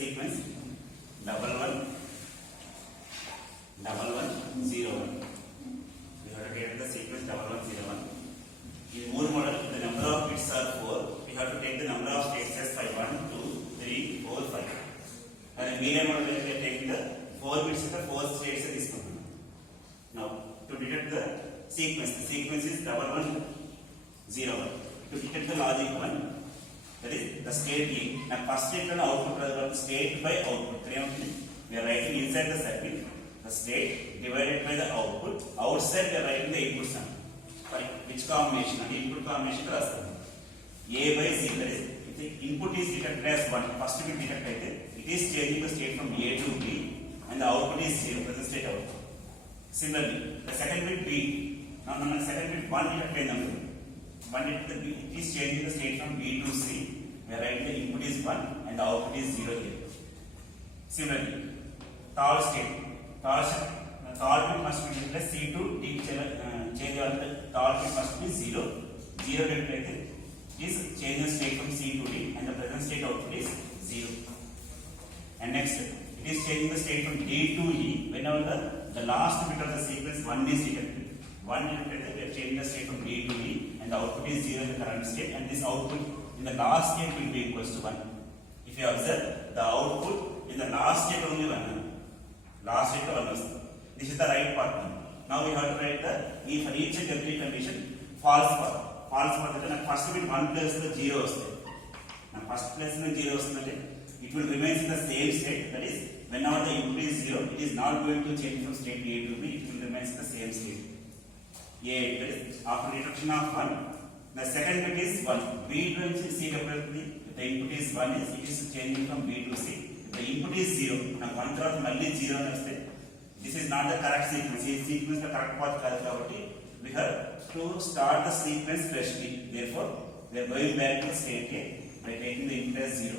sequence double one, 0 1. We have to take the sequence double 1 0 1. In Moore model, the number of bits are 4. We have to take the number of states as 5 1 2 3 4 5. And in Mealy model, we are taking the 4 bits of the 4 states of this one. Now, to detect the sequence is double 1 0 1. To detect the logic one, that is the state A. Now, first state and output are state by output. We are writing inside the circuit the state divided by the output. Outside we are writing the input sum. Which combination? And input combination class A by C. That is, if the input is detected as 1, first bit detected, it is changing the state from A to B, and the output is 0, present state output. Similarly, the second bit B. Now, the second bit 1 detected number. 1 detected B, it is changing the state from B to C. We are writing the input is 1 and the output is 0 here. Similarly, third state. Third bit must be detected C to D. Change on the third bit must be 0. 0 detected is change the state from C to D, and the present state output is 0. And next, it is changing the state from D to E whenever the last bit of the sequence 1 is detected. 1 detected, we are changing the state from D to E, and the output is 0 in the current state, and this output in the last state will be equals to 1. If you observe, the output in the last state only 1. Last state 1 was. This is the right part. Now we have to write the for each and every condition false part. False part is first bit 1 plus the 0 was there. Now first place the 0 was there. It will remain in the same state. That is, whenever the input is 0, it is not going to change from state A to B. It will remain in the same state. A, that is, after detection of 1, the second bit is 1. B to C separately, the input is 1, it is changing from B to C. The input is 0. Now 1 తర్వాత మళ్ళీ 0 అని వస్తే, this is not the correct sequence. This sequence the correct path కాదు కాబట్టి, we have to start the sequence freshly. Therefore, we are going back to state A by taking the input as 0.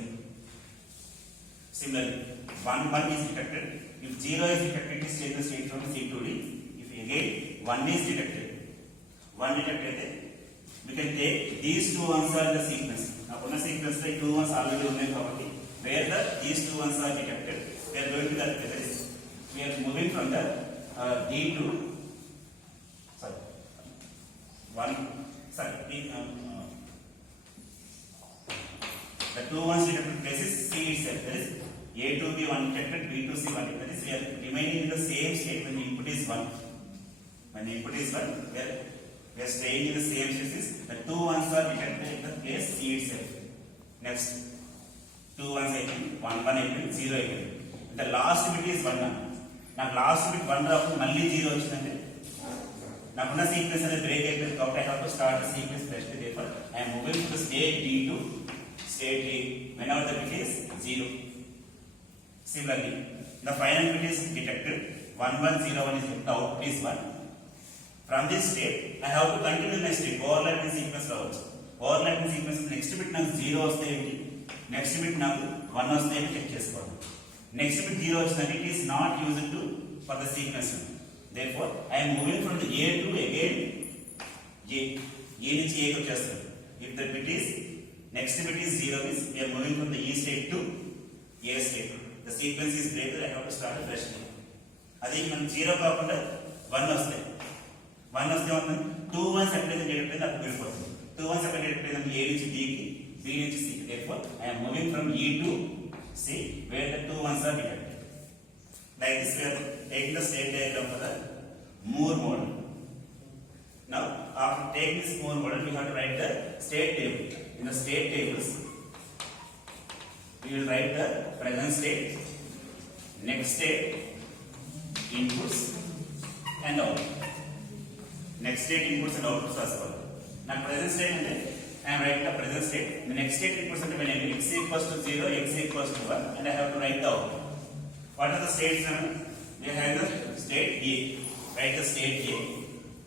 Similarly, 1 is detected. If 0 is detected, it is change the state from C to D. If again 1 is detected, we can take these two ones are the sequence. Now, on a sequence like 2 ones already on the property, where these 2 ones are detected, we are going to the we are moving from the D to the 2 ones detected places C itself. That is, A to B 1 detected, B to C 1 detected. That is, we are remaining in the same state when the input is 1. When the input is 1, we are staying in the same spaces. The 2 ones are detected in the place C itself. Next, 2 ones again, 1 again, 0 again. The last bit is 1. Now last bit 1 after only 0 వచ్చిందంటే నాకు ఉన్న సీక్వెన్స్ అనేది బ్రేక్ అయిపోయింది కాబట్టి I have to start the sequence first. Therefore, I am moving to the state D to state A whenever the bit is 0. Similarly, the final bit is detected. 1101 is the output is 1. From this state, I have to continue the next state. Overlapping sequence రావచ్చు. Overlapping sequence next bit నాకు 0 వస్తే ఏంటి, next bit నాకు 1 వస్తే ఏంటి చెక్ చేసుకోవాలి. Next bit 0 వచ్చిందంటే it is not used to for the sequence. Therefore, I am moving from the A to again A. A నుంచి A కి వచ్చేస్తాను. If the bit is next bit is 0 means we are moving from the E state to A state. The sequence is break. I have to start a fresh state. అదే మనం 0 కాకుండా 1 వస్తే 2 1 సెపరేట్ చేయడం అప్పుడు వెళ్ళిపోతుంది. 2 1 సెపరేట్ చేయడం A నుంచి B కి, B నుంచి C కి. Therefore, I am moving from E to C where the 2 ones are detected. Like this, we are taking the state diagram for the Moore model. Now, after taking this Moore model, we have to write the state table. In the state tables, we will write the present state, next state, inputs, and outputs. Next state inputs and outputs as well. Now, present state and I am writing the present state. The next state inputs and when x equals to 0, x equals to 1, and I have to write the output. What are the states now? We have the state A. Write the state A,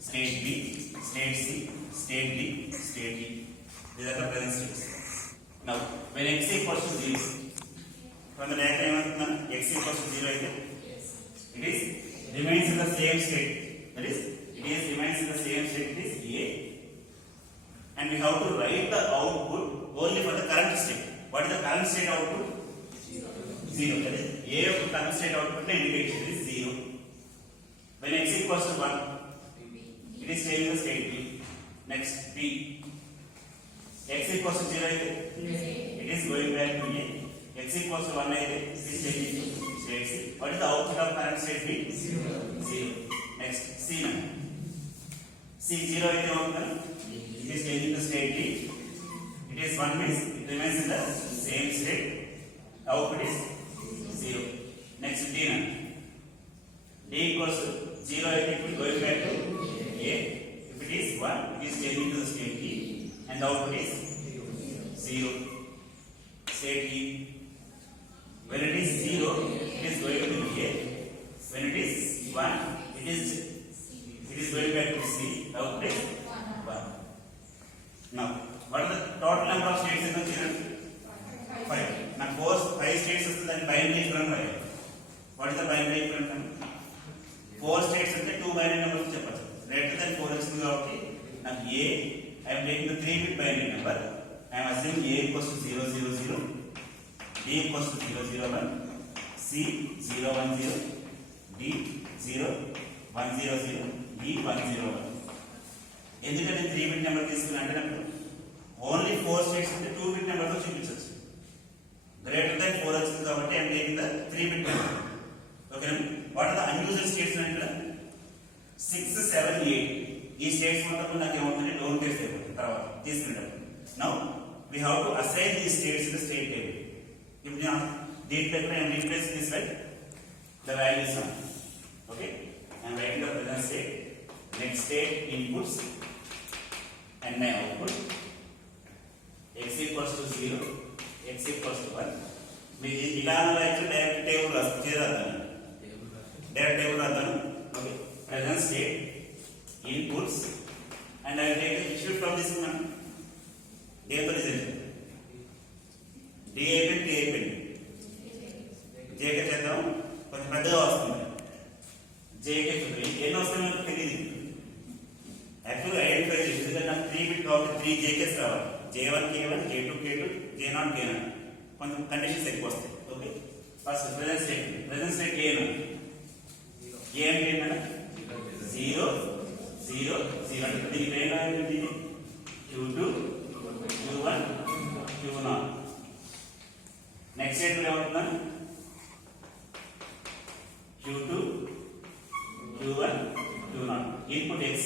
state B, state C, state D, state E. These are the present states. Now, when x equals to 0, from the diagram x equals to 0, it is remains in the same state. That is, it is remains in the same state. It is A, and we have to write the output only for the current state. What is the current state output? 0. 0. That is A of current state output indicates it is 0. When x equals to 1, it is changing the state B. Next B. X equals to 0, it is going back to A. X equals to 1, it is changing to state C. What is the output of current state B? 0. Next C now. C 0 it is changing to state D. It is 1 means it remains in the same state. Output is 0. Next D now. D equals to 0, it will go back to A. If it is 1, it is changing to the state E, and the output is 0. State E. When it is 0, it is going to A. When it is 1, it is going back to C. The output is 1. Now, what are the total number of states in the children? 5. Now, 5 states is the binary equivalent. What is the binary equivalent? 4 states and the 2 binary numbers greater than 4 is now A. I am taking the 3-bit binary number. I am assuming A equals to 0, 0, 0, B equals to 0, 0, 1, C 0, 1, 0, D 0, 1, 0, 0, E 1, 0, 1. ఎందుకంటే 3-bit number తీసుకున్నానంటే నాకు ఓన్లీ 4 స్టేట్స్ అంటే 2-bit నెంబర్తో చూపించవచ్చు. Greater than 4 వచ్చింది కాబట్టి I am taking the 3-bit number. ఓకేనా? What are the unusual states అంటే 6, 7, 8 ఈ స్టేట్స్ మొత్తం నాకు ఏమవుతుంది డోంట్ టెస్ట్ అయిపోతుంది తర్వాత తీసుకునేటప్పుడు. Now we have to assign the states in the state table. ఇప్పుడు దీంట్లో I am replacing this by the values on. Okay, I am writing the present state, next state inputs and my output. X equals to 0, x equals to 1. మీరు ఇలా రాయొచ్చు, direct table రాస్తాను. Direct table రాస్తాను. Okay, present state inputs and I take the issue from this one. దేంతో result D అయిపోయింది, డి అయిపోయింది. జేకే చేద్దాం, కొంచెం పెద్దగా వస్తుంది. జేకే చూడండి ఎన్ని వస్తాయో మనకు తెలియదు. యాక్చువల్గా ఐడెంటిఫై చేసి ఎందుకంటే నాకు 3-bit కాబట్టి 3 జేకేస్ రావాలి. J1 K1, K2 K2, J0 K0. కొంచెం కండిషన్స్ ఎక్కువ వస్తాయి. ఓకే, ఫస్ట్ ప్రెజెంట్ స్టేట్ ఏ ఏ అంటే ఏంటంటే 0, 0, 0 అంటే దీనికి ట్రైన్ ఏంటి Q2, Q1, Q0. Next state ఏమవుతుందా Q2, Q1, Q0. Input X.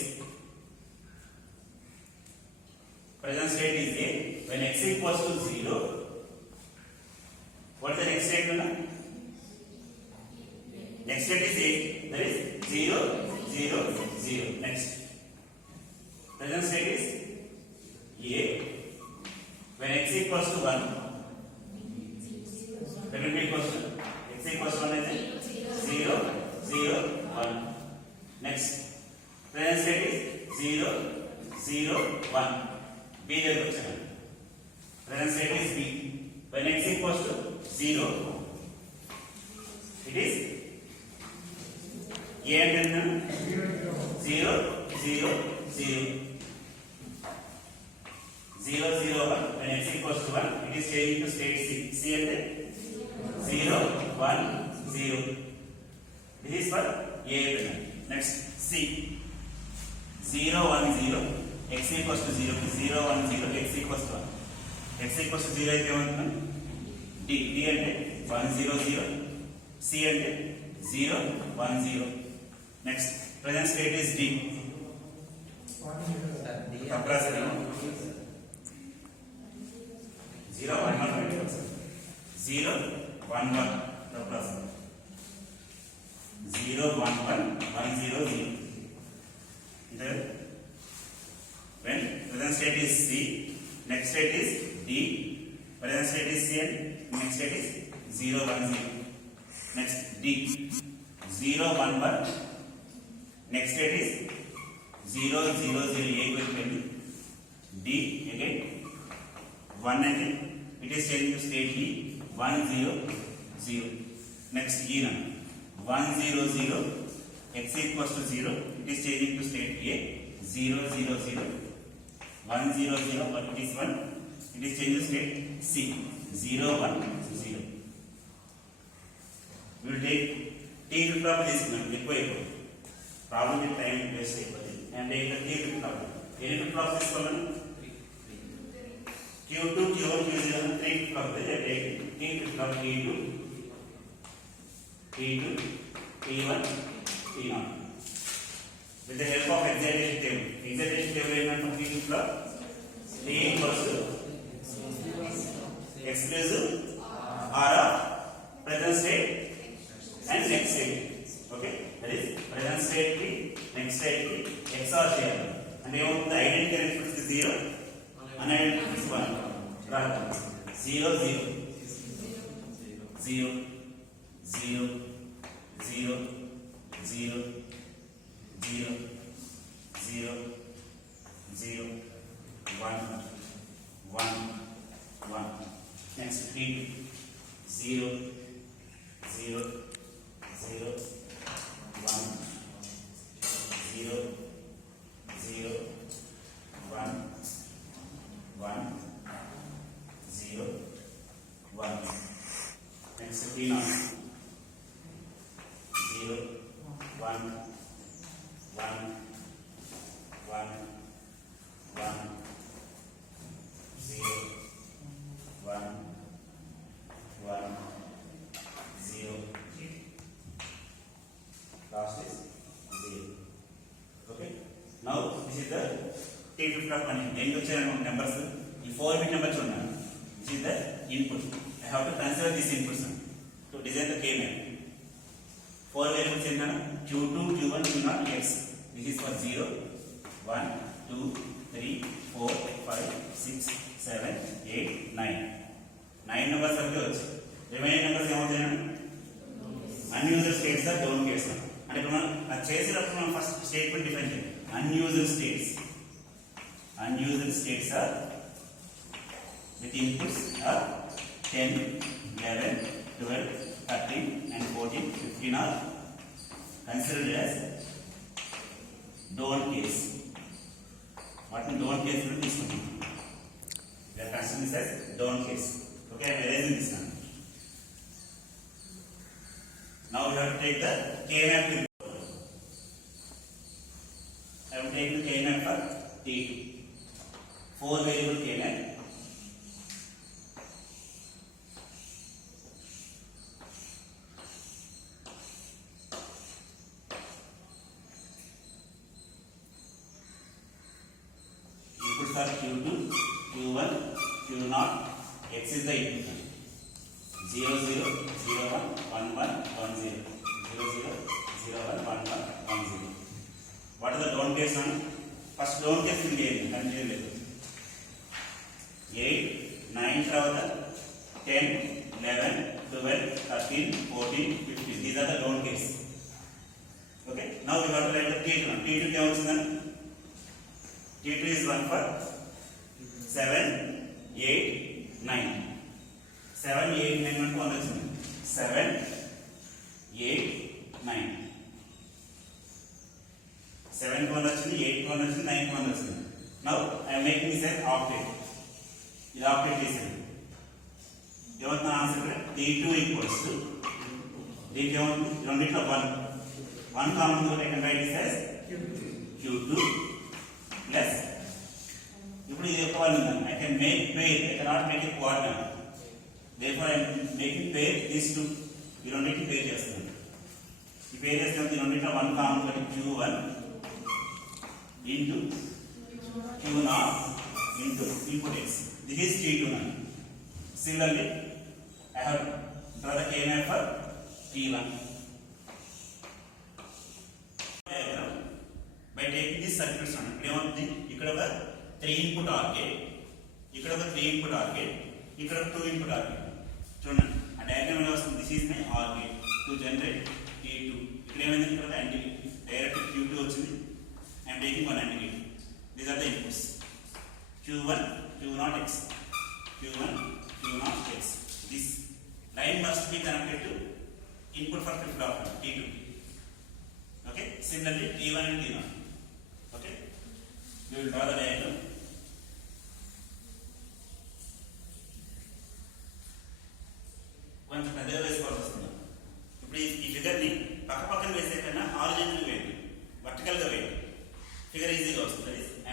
Present state is A. When X equals to 0, what is the next state? Next state is A. That is 0, 0, 0. Next. Present state is A. When X equals to 1, when it equals to X equals to 1 is 0, 0, 1. Next. Present state is 0, 0, 1. B దగ్గర వచ్చాను. Present state is B. When X equals to 0, it is A అంటే 0, 0, 0, 0, 0, 1. When X equals to 1, it is changing to state C. C అంటే 0, 1, 0. This is for A. Next C 0, 1, 0. X equals to 0, 0, 1, 0, X equals to 1. X equals to 0 అయితే ఏమవుతుంది? D అంటే 1, 0, 0. C అంటే 0, 1, 0. Next present state is D. అప్రాస్ 0, 1, 1, 0, 1, 1. అప్రాస్ 0, 1, 1, 1, 0, 0. అంటే when present state is C, next state is D, present state is C and next state is 0, 1, 0. Next D 0, 1, 1. Next state is 0, 0, 0. A equal to D again 1 again. It is changing to state E 1, 0, 0. Next E now 1, 0, 0. X equals to 0. It is changing to state A 0, 0, 0. 1, 0, 0, but it is 1. It is changed to state C 0, 1, 0. will take T flip flop తీసుకున్నాం ఎక్కువ ఎక్కువ problem time waste అయిపోతుంది అండ్ ఇక్కడ T flip flop ఎన్ని flip flops తీసుకోవాలని Q2 Q1 Q0 3 flip flops take T flip flop T2 T1 T0 with the help of excitation table. Excitation table ఏంటంటే T flip flop T equals to exclusive or of present state and next state. Okay, that is present state ki next state ki XOR చేయాలి అంటే ఏమవుతుంది identity elements 0 unidentified 1 రాదు 0 0 0 0 0 0 0 0 0 1 1 1 next repeat 0 0 0 1 0 0 1 1 0 1 next repeat 0 1 1 1 1 0 1 1 0 last is 0. Okay, now this is the T flip flop and end వచ్చారు numbers ఈ 4 bit number చూడండి this is the input I have to consider these inputs to design the K map 4 variables ఏంటన్నా Q2 Q1 Q0 X this is for 0 1 2 3 4 5 6 7 8 9 9 numbers వరకు వచ్చి remaining numbers ఏమవుతాయన్నా unused states are down case అంటే ఇప్పుడు మనం అది చేసేటప్పుడు మనం ఫస్ట్ స్టేట్మెంట్ డిఫైన్ చేయాలి unused states are with inputs are 10 11 12 13 and 14 15 are considered as don't case వాటిని don't case లో తీసుకుంటాం they are considered as don't case. Okay, I am erasing this one. Now we have to take the K map report. I am taking the K map for T2. 4 variable K map. Inputs are Q2, Q1, Q0. X is the input. 0 0 0 1 1 1 1 0 0 0 0 1 1 1 1 0. What is the down case on? First down case in the continue 8 9 తర్వాత 10 11 12 13 14 15 these are the down case. Okay, now we have to write the T2. T2 क्या होता है? T2 is 1 for 7 8 9 7 8 9 మనకు వస్తుంది 7 8 9 7 కు వచ్చింది 8 కు వచ్చింది 9 కు వచ్చింది. Now I am making this as operate ఇది ఆపరేట్ చేసాను ఏమవుతుంది ఆన్సర్ T2 ఈక్వల్స్ టు దీనికి ఏమవుతుంది రెండిట్లో 1 కామన్ గా I can write this as Q2 plus ఇప్పుడు ఇది ఒక one I can make pair I cannot make a quadrant therefore I am making pair these two ఈ రెండింటిని పేర్ చేస్తున్నాను ఈ పేర్ చేస్తే ఈ రెండింటిలో 1 కామన్ గా Q1 into Q0 into input X this is T2 now. Similarly I have draw the K map for T1 by taking this circuit ఏమవుతుంది ఇక్కడ ఒక 3 ఇన్పుట్ ఆర్ గేట్ ఇక్కడ ఒక 3 ఇన్పుట్ ఆర్ గేట్ ఇక్కడ ఒక 2 ఇన్పుట్ ఆర్ గేట్ చూడండి ఆ diagram ఎలా వస్తుంది this is my OR gate to generate T2 ఇక్కడ ఏమైంది ఇక్కడ యాంటీ డైరెక్ట్ Q2 వచ్చింది I am taking one anti these are the inputs Q1 Q0 X Q1 Q0 X this line must be connected to input for flip flop T2. Okay, similarly T1 and T0. Okay, we will draw the diagram. కొంచెం పెద్దగా వేసుకోవాల్సి వస్తుంది ఇప్పుడు ఈ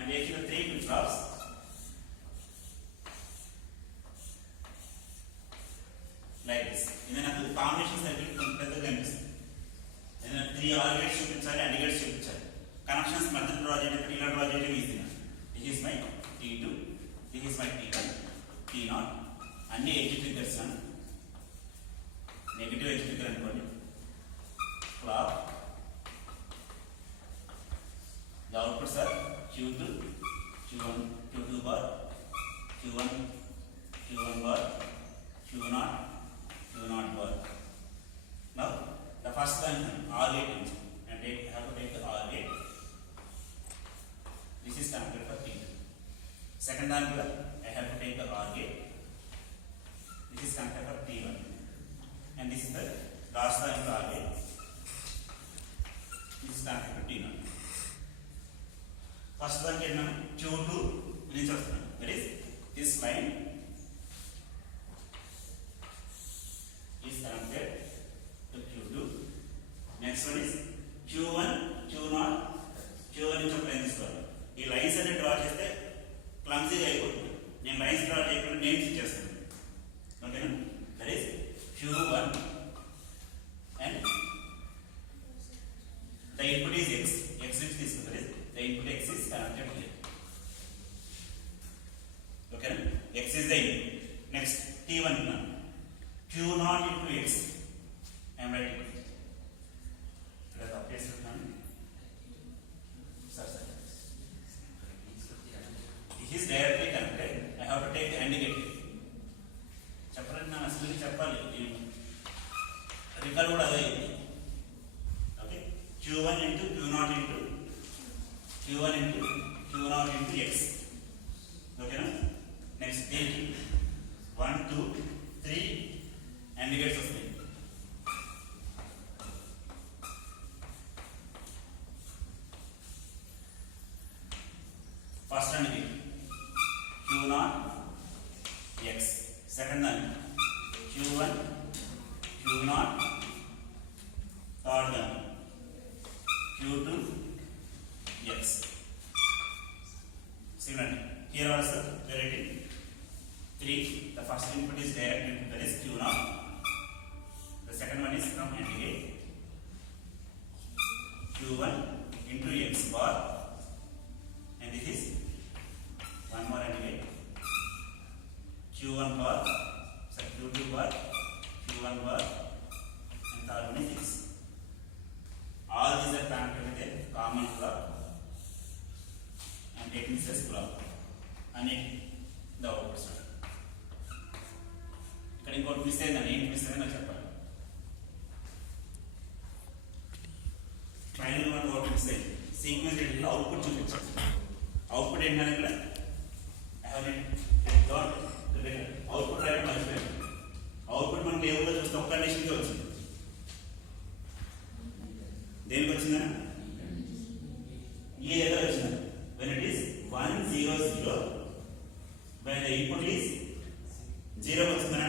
am making 3 flip-flops. Like this. In another combination circuit, in 3 OR gates చూపించాలి, AND gates చూపించాలి. Connections మధ్య డ్రా చేయడం, ఇలా డ్రా చేయడం easy. This is my T2, this is my T1, T0. అన్ని edge triggers negative edge trigger అనుకోండి. Clock the outputs are Q2, Q1, Q2 bar, Q1, Q1 bar, Q0, Q0 bar. Now the first one R gate and I have to take the R gate. This is connected for T2. Second one I have to take the R gate. This is connected for T1 and this is the last one R gate. This is connected for T0. First one Q2 reach of that is this line is connected to Q2. Next one is Q1, Q0, Q1 నుంచి ఒక లైన్ తీసుకోవాలి. ఈ లైన్స్ అన్ని డ్రా చేస్తే క్లమ్జీగా అయిపోతుంది. నేను lines draw చేయకుండా నేమ్స్ ఇచ్చేస్తాను. ఓకేనా? That is Q1 and the input is X. X నుంచి తీసుకుంటారు. The input X is connected here. Okay, X is the input. Next T1 now. Q0 into X. I am writing. Let us update it now. Sir. It is directly connected. I have to take the AND gate. చెప్పాలి నా అసలు చెప్పాలి. రికార్డ్ కూడా అదే. Okay, Q1 into Q0 into Q1 into Q0 into X. Okay, no? Next T2 1, 2, 3 AND gates వస్తాయి. First AND gate Q0 X. Second one Q1 Q0. Third one Q2 X. Similarly, here also we are writing 3. The first input is direct input, that is Q0. The second one is from AND gate Q1 into X bar, and this is one more AND gate Q1 bar, so Q2 bar, Q1 bar, and third one is X. All these are connected with a common clock and taking this as clock and it the outputs. ఇక్కడ ఇంకోటి మిస్ అయిందని ఏంటి మిస్ అయిందని నాకు చెప్పాలి. Final one ఒకటి మిస్ అయింది. సీక్వెన్స్ ఏంటంటే అవుట్పుట్ చూపించాలి. అవుట్పుట్ ఏంటంటే ఇక్కడ అవుట్పుట్ రాయడం మర్చిపోయాను. అవుట్పుట్ మనం టేబుల్లో చూస్తే ఒక కండిషన్కి వచ్చింది. దేనికి వచ్చిందా? ఈ దగ్గర వచ్చిందా? when it is 1 0 0 when the input is 0 వచ్చిందా?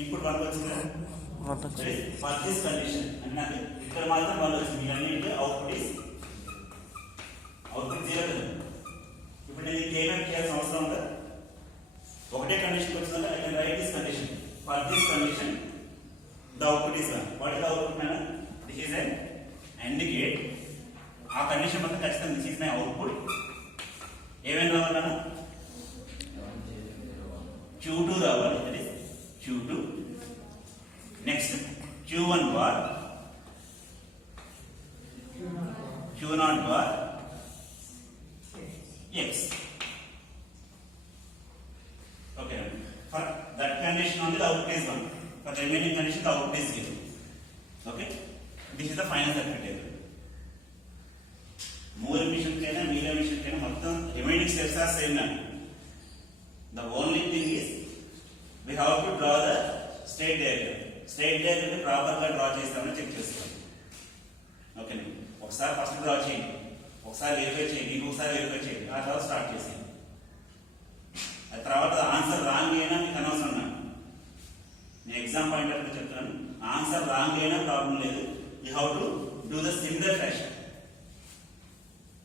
input 1 వచ్చిందా? for this condition అంటే ఇక్కడ మాత్రం 1 వచ్చింది. ఇవన్నీ అవుట్పుట్ is అవుట్పుట్ 0 కదా. ఇప్పుడు నేను కేవలం చేయాల్సిన అవసరం ఉందా? ఒకటే కండిషన్ వచ్చిందా? I can write this condition. For this condition the output is 1. What is the output man? This is an AND gate. ఆ కండిషన్ మొత్తం ఖచ్చితంగా దిస్ ఈజ్ మై అవుట్పుట్. ఏమేమి రావాలన్నా Q2 రావాలి, that is Q2. Next Q1 bar, Q0 bar, X. Okay, for that condition only the output is 1. For the remaining condition the output is 0. Okay, this is the final circuit table. మూల machine కైనా మీడియా machine కైనా మొత్తం remaining steps are same. The only thing is we have to draw the state diagram. State diagram proper గా draw చేస్తామని check చేసుకోండి. ఓకేనా? ఒకసారి ఫస్ట్ డ్రా చేయండి, ఒకసారి వెరిఫై చేయండి, ఇంకొకసారి వెరిఫై చేయండి, ఆ తర్వాత స్టార్ట్ చేసేయండి. ఆ తర్వాత ఆన్సర్ రాంగ్ అయినా మీకు అనవసరం. నేను ఎగ్జామ్ పాయింట్ ఆఫ్ వ్యూ చెప్తాను. ఆన్సర్ రాంగ్ అయినా ప్రాబ్లం లేదు. You have to do the similar fashion.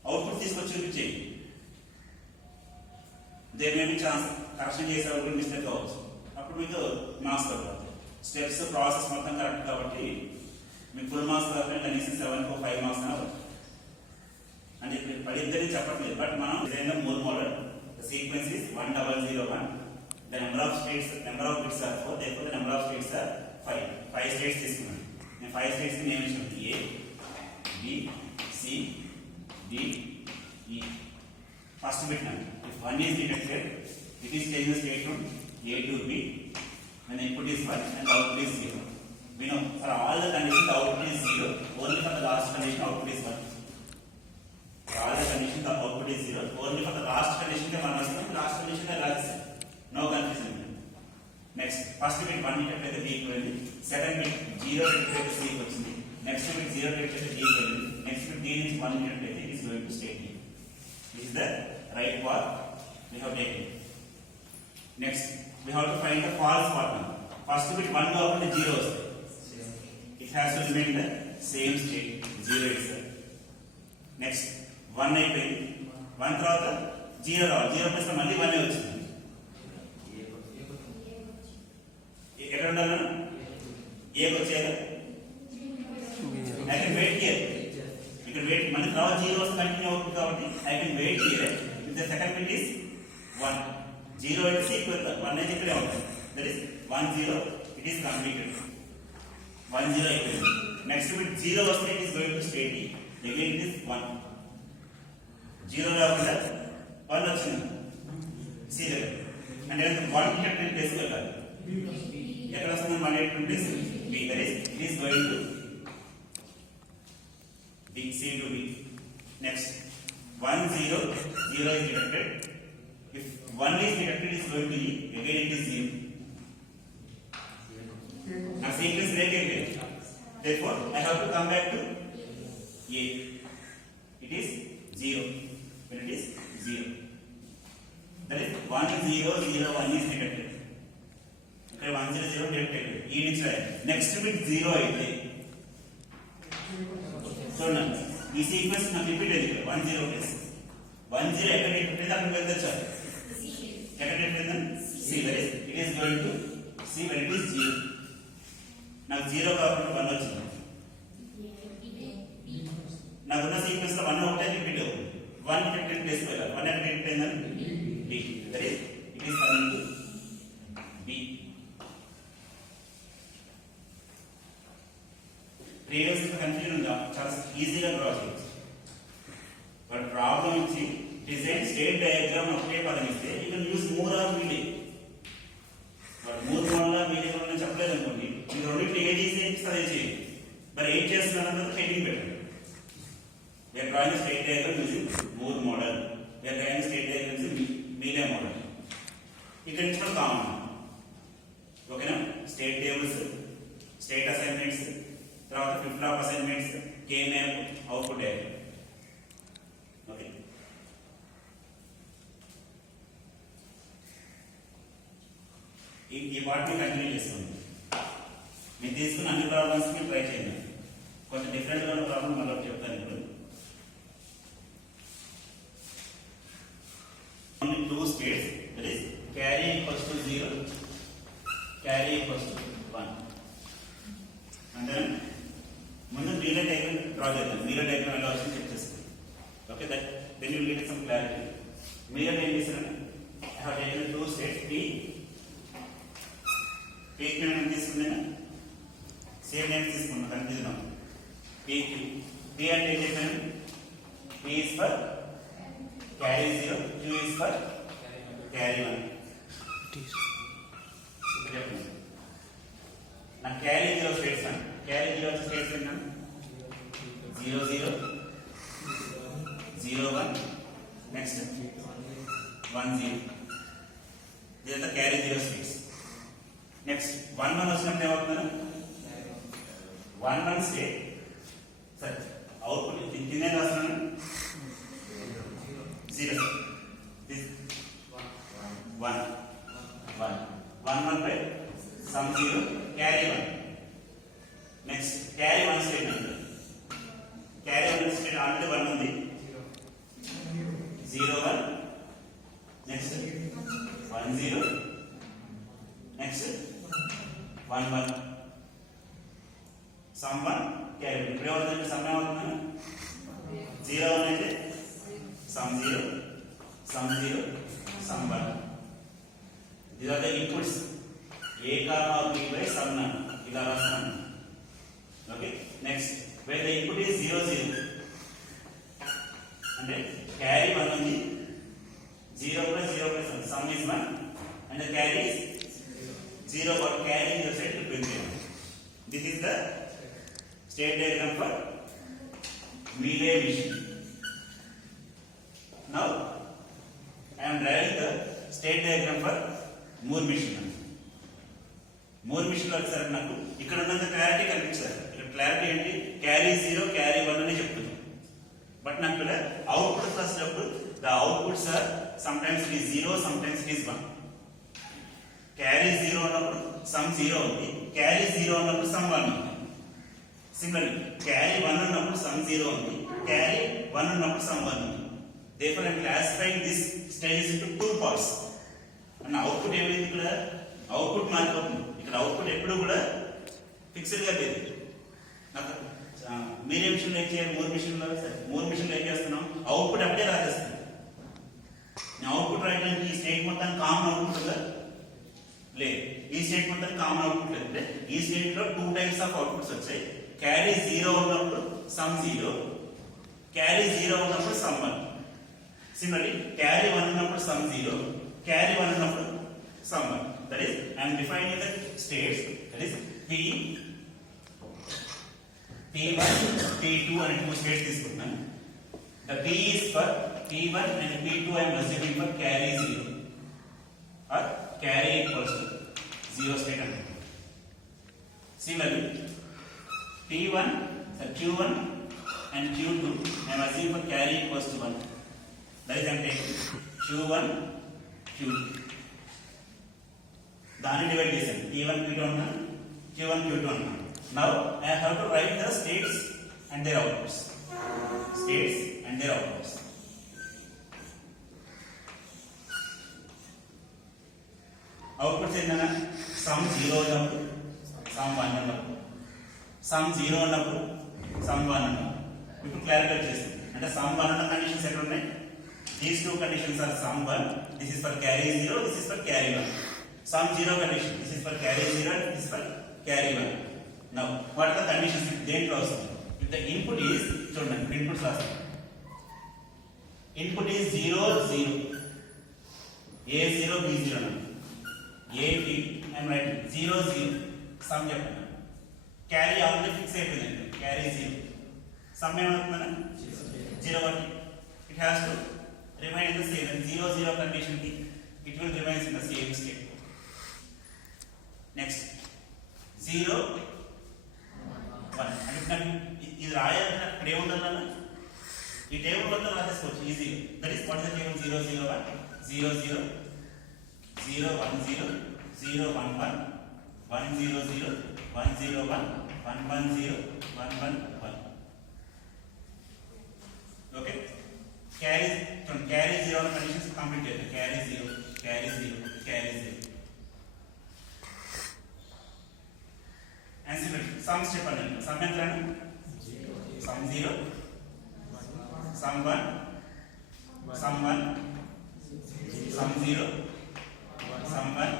Output తీసుకొచ్చి చూపించేయండి. దేని మీద ఛాన్స్ కరెక్షన్ చేసేవాళ్ళు మిస్టేక్ అవ్వచ్చు, అప్పుడు మీకు మార్క్స్ తగ్గుతాయి. స్టెప్స్ ప్రాసెస్ మొత్తం కరెక్ట్ కాబట్టి మీకు ఫుల్ మార్క్స్ కాబట్టి కనీసం 7 5 మార్క్స్ అని అవ్వచ్చు. అంటే పడిద్దరికి చెప్పట్లేదు, బట్ మనం design Moore model sequence is 1001. The number of bits are 4, therefore the number of states are 5. 5 states తీసుకున్నాను. నేను 5 states కి నేమ్ ఇచ్చాను. A, B, C, D, E. First bit now. If 1 is detected, it is changing the state from A to B. When the input is 1 and the output is 0. We know for all the conditions the output is 0. Only for the last condition output is 1. For all the conditions the output is 0. Only for the last condition the 1 is 1. Last condition the last is 0. No confusion. Next, first bit 1 detected the B equal. Second bit 0 detected the C equal. Next bit 0 detected the D equal. Next bit D is 1 detected, it is going to state D. This is the right part we have taken. Next, we have to find the false part now. First bit 1 go up to 0. It has to remain in the same state, 0 itself. Next, 1 అయిపోయింది. 1 తర్వాత 0 రావాలి. 0 ప్లస్ మళ్ళీ 1 వచ్చింది. ఎక్కడ ఉండాలి? ఏకి వచ్చేయాలి. I can wait here. ఇక్కడ వెయిట్ మళ్ళీ తర్వాత 0 వస్తే కంటిన్యూ అవుతుంది కాబట్టి I can wait here. If the second bit is 1, 0 is equal to 1 is ఇక్కడే ఉంటుంది. That is 1 0. It is completed. 1 0 అయిపోయింది. Next bit 0 వస్తే it is going to state D. Again it is 1. 0 రాకుండా 1 వచ్చింది. C దగ్గర. అంటే 1 డిటెక్టెడ్ ప్లేస్ వెళ్ళాలి. ఎక్కడ వస్తుంది? 1 place B. That is it is going to B, C to B. Next, 1 0 0 is detected. If 1 is detected, it is going to E. Again, it is 0. Now, sequence break again. Therefore, I have to come back to A. It is 0. When it is 0, that is 1 is 0 0 1 is detected. Okay, 1 0 0 detected. E next line. Next bit 0 అయితే చూడండి ఈ సీక్వెన్స్ నాకు రిపీట్ అయింది. 1 0 ప్లస్ 1 0 ఎక్కడ రిపీట్ అక్కడ వెళ్ళొచ్చు. ఎక్కడ repeat C. That is it is going to C when it is 0. నాకు 0 కాకుండా 1 వచ్చింది. నాకున్న సీక్వెన్స్ లో 1 ఒకటే రిపీట్ అవుతుంది. 1 రిపీట్ ప్లేస్ వెళ్ళాలి. 1 ఎక్కడ రిపీట్ అయిందని B. That is it is coming to B. Previous confusion ఉందా? చాలా ఈజీగా డ్రా చేయొచ్చు. బట్ ప్రాబ్లం ఇచ్చి డిజైన్ స్టేట్ డయాగ్రామ్ ఒకటే పదం ఇస్తే you can use more or medium. But మూడు మోడల్ మీడియం అని చెప్పలేదు అనుకోండి, మీరు రెండింటిలో ఏది ఈజీ అనిపిస్తే అదే చేయండి. మరి ఏం చేస్తున్నారన్నది హెడ్డింగ్ పెట్టండి. We're drawing state diagram using Moore model. We're drawing state diagram using medium model. ఇక్కడ నుంచి కూడా కామన్. ఓకేనా? స్టేట్ టేబుల్స్, స్టేట్ అసైన్మెంట్స్, తర్వాత flip flop assignments, K map, output diagram. Okay, ఈ పార్ట్ని కంటిన్యూ చేస్తుంది. మీరు తీసుకున్న అన్ని ప్రాబ్లమ్స్ కి ట్రై చేయండి. కొంచెం డిఫరెంట్ గా ఉన్న ప్రాబ్లం మళ్ళీ చెప్తాను. ఇప్పుడు ఓన్లీ 2 states, that is carry equals to 0, carry equals to 1. అంటే ముందు మీరే డయాగ్రామ్ డ్రా చేద్దాం. మీరే డయాగ్రామ్ ఎలా వచ్చింది చెక్ చేసుకోండి. Okay, that then you will get some clarity. మీరే ఏం చేశారంటే I have taken 2 states P. P కి నేను తీసుకున్నాను, సేమ్ నేమ్ తీసుకున్నాను, కన్ఫ్యూజన్ అవుతుంది. P అంటే ఏం చెప్పాను? P is for carry 0, Q is for carry 1. నా క్యారీ 0 స్టేట్స్ అని, క్యారీ 0 స్టేట్స్ ఏంటన్నా 0 0 0 1, నెక్స్ట్ 1 0. ఇదంతా క్యారీ 0 స్టేట్స్. నెక్స్ట్ 1 1 వచ్చినప్పుడు ఏమవుతుందని 1 1 స్టేట్. సరే, అవుట్పుట్ కింద రాస్తున్నాను 0 1 1 1 1 by sum 0 carry 1. Next carry 1 statement. Carry 1 statement already 1 ఉంది. 0 1. Next 1 1 sum 1 carry ఇప్పుడు ఏమవుతుంది sum ఏమవుతుంది 0 అనేది sum 0 sum 0 sum 1 these are the inputs a comma b by sum none ఇలా రాస్తాను okay next when the input is 0 0 అంటే carry 1 ఉంది 0 plus 0 plus 1 sum is 1 and the carry is 0 but carry in the side to bring it. This is the state diagram for Mealy machine. Now I am drawing the state diagram for Moore machine. Moore machine లో వచ్చేసరికి నాకు ఇక్కడ ఉన్నంత క్లారిటీ కనిపించారు. ఇక్కడ క్లారిటీ ఏంటి క్యారీ 0 క్యారీ 1 అని చెప్తుంది. బట్ నాకు ఇక్కడ అవుట్పుట్ రాసినప్పుడు the outputs are sometimes it is 0 sometimes it is 1. Carry 0 ఉన్నప్పుడు sum 0 ఉంది carry 0 ఉన్నప్పుడు sum 1 ఉంది. Similarly carry 1 ఉన్నప్పుడు sum 0 ఉంది carry 1 ఉన్నప్పుడు sum 1 ఉంది. Therefore I am classifying this stages into two parts. And output ఏమైంది ఇక్కడ అవుట్పుట్ మారిపోతుంది. ఇక్కడ అవుట్పుట్ ఎప్పుడు కూడా ఫిక్స్డ్ గా లేదు. నాకు మీరే మిషన్ లో ఏం చేయాలి మూర్ మిషన్ లో ఏం చేస్తున్నాం అవుట్పుట్ అప్పుడే రాసేస్తున్నాం. అవుట్పుట్ రాయడానికి ఈ స్టేట్ మొత్తం కామన్ అవుట్పుట్ ఉందా లేదు. ఈ స్టేట్ మొత్తం కామన్ అవుట్పుట్ లేదు. అంటే ఈ స్టేట్ లో 2 టైప్స్ ఆఫ్ అవుట్పుట్స్ వచ్చాయి. క్యారీ 0 ఉన్నప్పుడు సమ్ 0 క్యారీ 0 ఉన్నప్పుడు సమ్ 1. సిమిలర్లీ క్యారీ 1 ఉన్నప్పుడు సమ్ 0 క్యారీ 1 ఉన్నప్పుడు సమ్ 1. That is I am defining the states that is P1 P2 అనే two స్టేట్స్ తీసుకుంటున్నాను. The P is for P1 and P2 I am assuming for carry 0 or carry equals to 0 state అంటారు. Similarly P1 Q1 and Q2 I am assuming for carry equals to 1. That is I am taking Q1 Q2 దాన్ని డివైడ్ చేశాను. P1 P2 అన్నాను Q1 Q2 అన్నాను. Now I have to write the states and their outputs. States and their outputs. Outputs ఏంటన్నా సమ్ 0 ఉన్నప్పుడు సమ్ 1 ఉన్నప్పుడు సమ్ 0 ఉన్నప్పుడు సమ్ 1 ఉన్నప్పుడు. ఇప్పుడు క్లారిఫై చేస్తాం అంటే సమ్ 1 ఉన్న కండిషన్స్ ఎక్కడ ఉన్నాయి. These two conditions are sum 1 this is for carry 0 this is for carry 1. Sum 0 condition this is for carry 0 this is for carry 1. Now what are the conditions దేంట్లో వస్తుంది. If the input is చూడండి ఇన్పుట్స్ రాస్తాం. Input is 0 0 A0 B0 అన్నాను. A B I am writing 0 0 సమ్ చెప్పాను. Carry already fix అయిపోయింది క్యారీ 0 సమ్ ఏమవుతుందన్నా 0 1. It has to remain in the same 0 0 condition ki it will remain in the same state. Next 0 1 అంటే నాకు ఇది రాయాలంటే అక్కడ ఏముండాలన్నా ఈ టేబుల్ మొత్తం రాసేసుకోవచ్చు ఈజీగా. That is what is the table 0 0 1 0 0 0 1 0 0 1 1 1 0 0 1 0 1 1 1 0 1 1 1. Okay carry 0 conditions complete చేయండి. carry 0 carry 0 carry 0 and similarly sum step అన్నాను. sum ఎంత రాను sum 0 sum 1 sum 1 sum 0 sum 1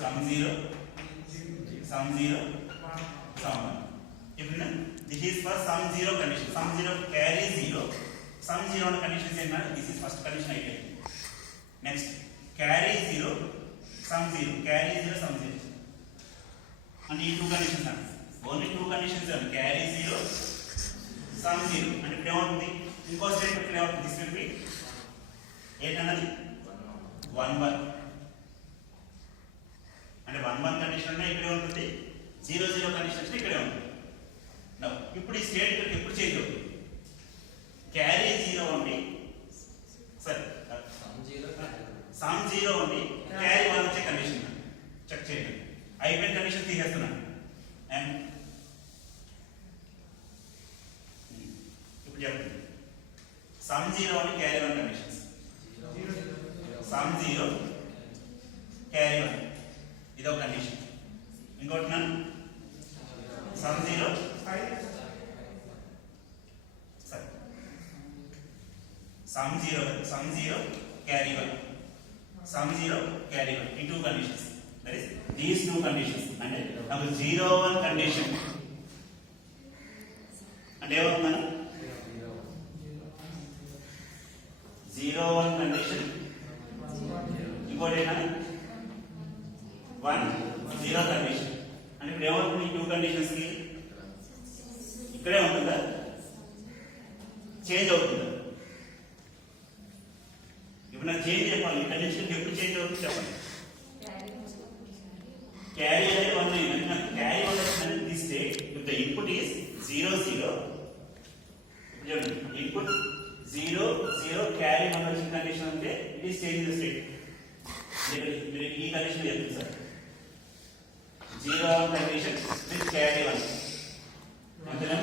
sum 0 sum 0 sum 1. ఇప్పుడు this is for sum 0 condition. sum 0 carry 0 sum 0 ఉన్న కండిషన్స్ ఏంటంటే this is first condition అయితే. next carry 0 sum 0 carry 0 sum 0 and ఈ two conditions are only two conditions are carry 0 sum 0 అంటే ఇప్పుడు ఏమవుతుంది ఇంకో స్టేట్మెంట్ ఇప్పుడు ఏమవుతుంది this will be ఏంటన్నది 1 1 అంటే 1 1 కండిషన్ అన్న ఇక్కడే ఉంటుంది 0 0 కండిషన్ ఇక్కడే ఉంటుంది. నౌ ఇప్పుడు ఈ స్టేట్మెంట్ ఎప్పుడు చేంజ్ అవుతుంది క్యారీ 0 ఉంది సరే సమ్ 0 ఉంది క్యారీ 1 వచ్చే కండిషన్ చెక్ చేయండి. అయిపోయిన కండిషన్ తీసేస్తున్నాను అండ్ ఇప్పుడు చెప్పండి సమ్ 0 ఉంది క్యారీ 1 కండిషన్స్ సమ్ 0 క్యారీ 1 ఇదొక కండిషన్. ఇంకోటి సమ్ జీరో సరే some zero carry 1 some zero carry 1 ఈ two conditions that is these two conditions అంటే నాకు 0 1 కండిషన్ అంటే ఏమవుతుందన్న 0 1 కండిషన్ ఇంకోటి ఏంటంటే 1 0 కండిషన్ అంటే ఇప్పుడు ఏమవుతుంది ఈ టూ కండిషన్స్ కి ఇక్కడే ఉంటుందా చేంజ్ అవుతుందా ఇప్పుడు నాకు చేంజ్ చెప్పాలి ఈ కండిషన్ ఎప్పుడు చేంజ్ అవుతుంది చెప్పండి క్యారీ అనేది 1 అయింది నాకు క్యారీ 1 వచ్చిందని తీస్తే if the input is 0 0 input 0 0 క్యారీ 1 వచ్చిన కండిషన్ అంటే it is change the state మీరు ఈ కండిషన్ చెప్తుంది సార్ 0 1 కండిషన్ విత్ క్యారీ 1 అంతేనా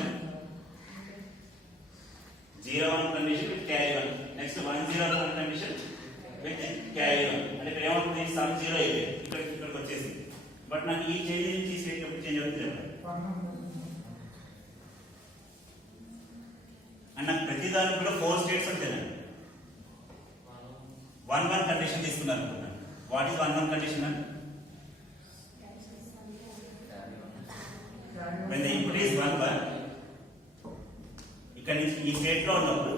0 1 కండిషన్ విత్ క్యారీ 1 నెక్స్ట్ 1 0 1 కండిషన్ విత్ క్యారీ 1 అంటే ఇక్కడ ఏమవుతుంది సమ్ 0 అయితే ఇక్కడికి వచ్చేసి బట్ నాకు ఈ చేంజ్ నుంచి స్టేట్ ఎప్పుడు చేంజ్ అవుతుంది చెప్పండి అండ్ నాకు ప్రతి దానికి కూడా 4 స్టేట్స్ ఉంటాయండి 1 1 కండిషన్ తీసుకున్నారు అనుకుంటున్నాను వాట్ ఈస్ 1 1 కండిషన్ అని when the input is 1 1 ఇక్కడ నుంచి ఈ స్టేట్ లో ఉన్నప్పుడు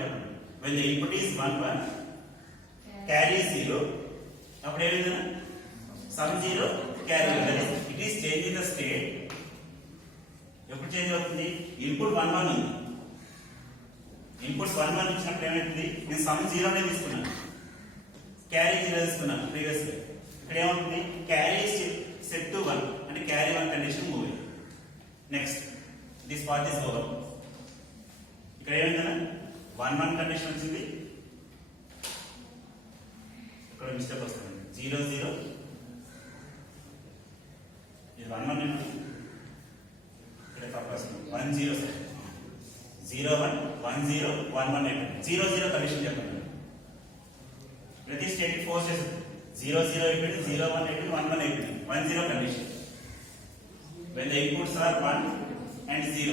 చెప్పండి when the input is 1 1 carry 0 అప్పుడు ఏమైంది సమ్ 0 carry 1 it is changing the state ఎప్పుడు చేంజ్ అవుతుంది ఇన్పుట్ 1 1 ఉంది ఇన్పుట్స్ 1 1 ఇచ్చినప్పుడు ఏమైంది నేను సమ్ 0 నే తీసుకున్నాను క్యారీ 0 తీసుకున్నాను ప్రీవియస్ గా ఇక్కడ ఏమవుతుంది క్యారీ సెట్ టు 1 అంటే క్యారీ 1 కండిషన్ మూవ్ అయింది next this part is over ఇక్కడ ఏమైందన్నా 1 1 కండిషన్ వచ్చింది ఇక్కడ మిస్టేక్ వస్తుంది 0 0 ఇది 1 1 ఇక్కడ తప్పు వస్తుంది 1 0 సార్ 0 1 1 0 1 1 అయిపోయింది 0 0 కండిషన్ చెప్పండి ప్రతి స్టేట్ 4 చేస్తుంది 0 0 అయిపోయింది 0 1 అయిపోయింది 1 1 అయిపోయింది 1 0 condition when the inputs are 1 and 0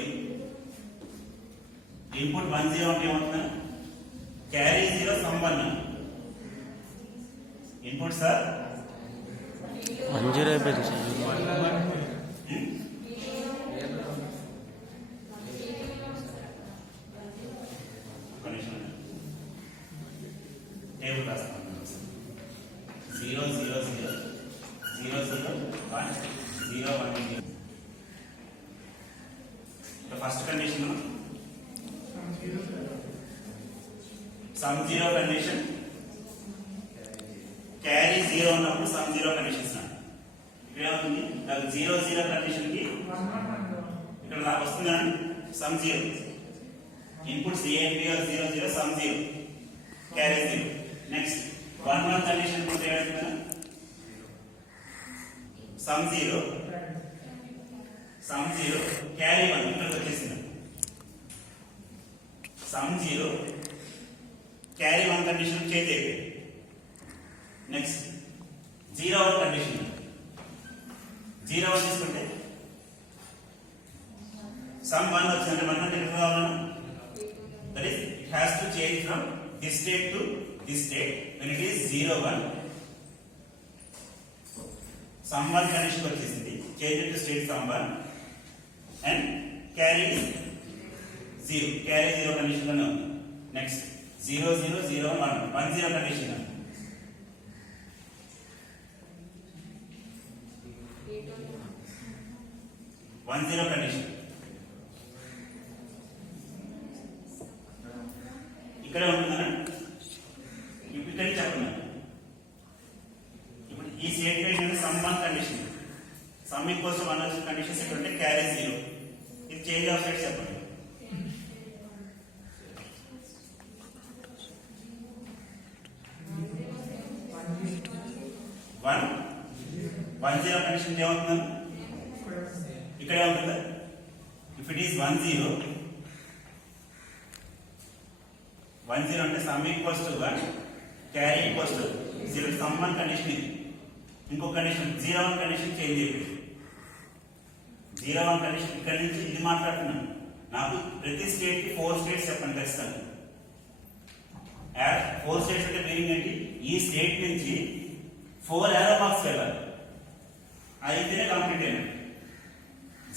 input 1 0 అంటే ఏమవుతుంది carry 0 sum 1 inputs are 1 0 అయిపోయింది సార్ కండిషన్ టేబుల్ రాస్తాను 0 0 0 0 0 1 0 1 0 the first condition sum 0 condition carry 0 ఉన్నప్పుడు sum 0 కండిషన్స్ ఇక్కడ ఏమవుతుంది నాకు 0 0 కండిషన్ కి ఇక్కడ నాకు వస్తుంది sum 0 inputs a and b are 0 0 sum 0 carry 0 నెక్స్ట్ 1 1 కండిషన్ కి ఏమవుతుంది sum 0 carry 1 ఇక్కడ వచ్చేసింది sum 0 carry 1 కండిషన్ చేంజ్ అయిపోయింది నెక్స్ట్ 0 1 కండిషన్ 0 1 తీసుకుంటే sum 1 వచ్చిందంటే 1 అంటే ఎక్కడ రావాలన్నా that is it has to change from this state to this state when it is 0 1 sum 1 condition వచ్చేసింది change to state sum 1 and carry 0 carry 0 condition లోనే ఉంది నెక్స్ట్ 0 0 0 1 1 0 కండిషన్ 1 0 కండిషన్ ఇక్కడే ఉంటుందా ఇప్పుడు ఇక్కడ చెప్పండి ఇప్పుడు ఈ స్టేట్ ఏంటంటే సమ్ 1 కండిషన్ సమ్ ఈక్వల్స్ టు 1 వచ్చిన కండిషన్స్ ఏంటంటే క్యారీ 0 ఇది చేంజ్ ఆఫ్ స్టేట్ చెప్పండి 1 0 కండిషన్ ఏమవుతుంది ఇక్కడ ఏమవుతుంది ఇఫ్ ఇట్ ఈస్ 1 0 అంటే some equals to 1 carry equals to 0 సమ్ 1 కండిషన్ ఇది ఇంకొక కండిషన్ 0 1 కండిషన్ చేంజ్ అయిపోయింది. 0 1 కండిషన్ ఇక్కడ నుంచి ఇది మాట్లాడుతున్నాను. నాకు ప్రతి స్టేట్ కి 4 స్టేట్స్ చెప్పండి ఖచ్చితంగా. 4 స్టేట్స్ అంటే మీనింగ్ ఏంటి? ఈ స్టేట్ నుంచి 4 ఏరో మార్క్స్ వెళ్ళాలి, అయితేనే కంప్లీట్ అయినా.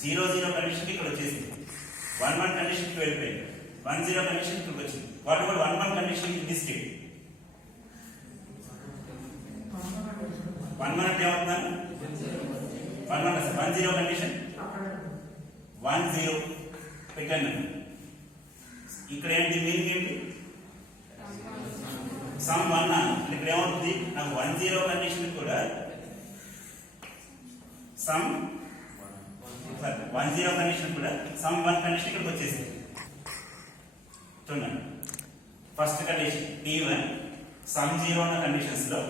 0 0 కండిషన్ ఇక్కడ వచ్చేసింది, 1 1 కండిషన్ కి వెళ్ళిపోయింది, 1 0 కండిషన్ ఇక్కడికి వచ్చింది. What about 1 1 condition in this state? 1 1 అంటే ఏమవుతుందని 1 1 1 0 కండిషన్ 1 0 పెట్టండి. ఇక్కడ ఏంటి మీనింగ్ ఏంటి? సమ్ 1 అంటే ఇక్కడ ఏమవుతుంది? నాకు 1 0 కండిషన్ కూడా సమ్ 1 0 కండిషన్ కూడా సమ్ 1 కండిషన్ ఇక్కడికి వచ్చేసింది. చూడండి, ఫస్ట్ కండిషన్ P1 సమ్ 0 ఉన్న కండిషన్స్ లో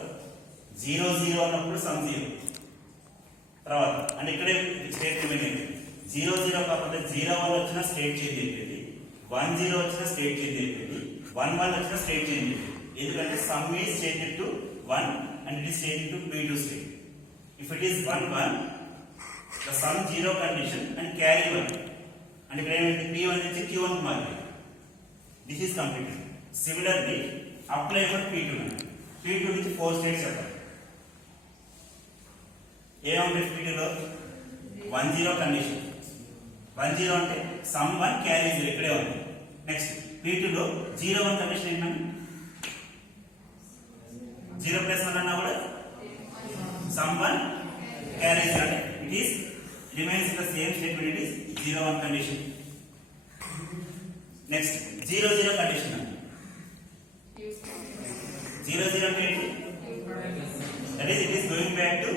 0 0 ఉన్నప్పుడు సమ్ 0. తర్వాత అంటే ఇక్కడే స్టేట్ రిమైన్ అయింది. 0 0 కాకపోతే 0 1 వచ్చిన స్టేట్ చేంజ్ అయిపోయింది, 1 0 వచ్చిన స్టేట్ చేంజ్ అయిపోయింది, 1 1 వచ్చిన స్టేట్ చేంజ్ అయిపోయింది. ఎందుకంటే sum is change to 1 and it is changed to P2 state. If it is 1 1, the sum 0 condition and carry 1. And ఇక్కడ ఏమైంది? P1 నుంచి Q1 కి మారింది. This is completed. Similarly, apply for P2. P2 నుంచి 4 స్టేట్స్ చెప్పాలి. ఏముంది P2 లో? 1 0 కండిషన్. 1 0 అంటే సమ్ 1 క్యారీ 0 ఇక్కడే ఉంది. నెక్స్ట్ P2 లో 0 1 కండిషన్ ఏంటంటే 0 ప్లస్ 1 అన్నా కూడా సమ్ 1 క్యారీ 0 అంటే it is remains in the same statement, it is 0 1 condition. Next 0 0 condition. 0 0 అంటే ఏంటి? That is, it is going back to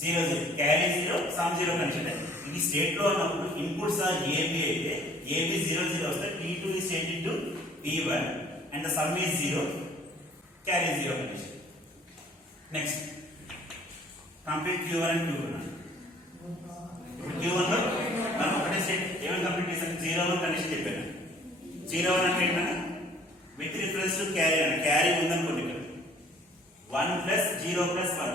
0 0 carry 0 sum 0 condition. ఇది స్టేట్ లో ఉన్నప్పుడు ఇన్పుట్స్ ఆర్ AB అయితే AB 0 0 వస్తే P2 is changed into P1 and the sum is 0 carry 0 condition. Next complete Q1 and Q2. Q1 లో మనం ఒకటే స్టేట్ ఏమని కంప్లీట్ చేసాం? 0 1 కండిషన్ చెప్పాను. 0 1 అంటే ఏంటంటే విత్ రిఫరెన్స్ టు క్యారీ అని, క్యారీ ఉందనుకోండి ఇక్కడ 1 ప్లస్ 0 ప్లస్ 1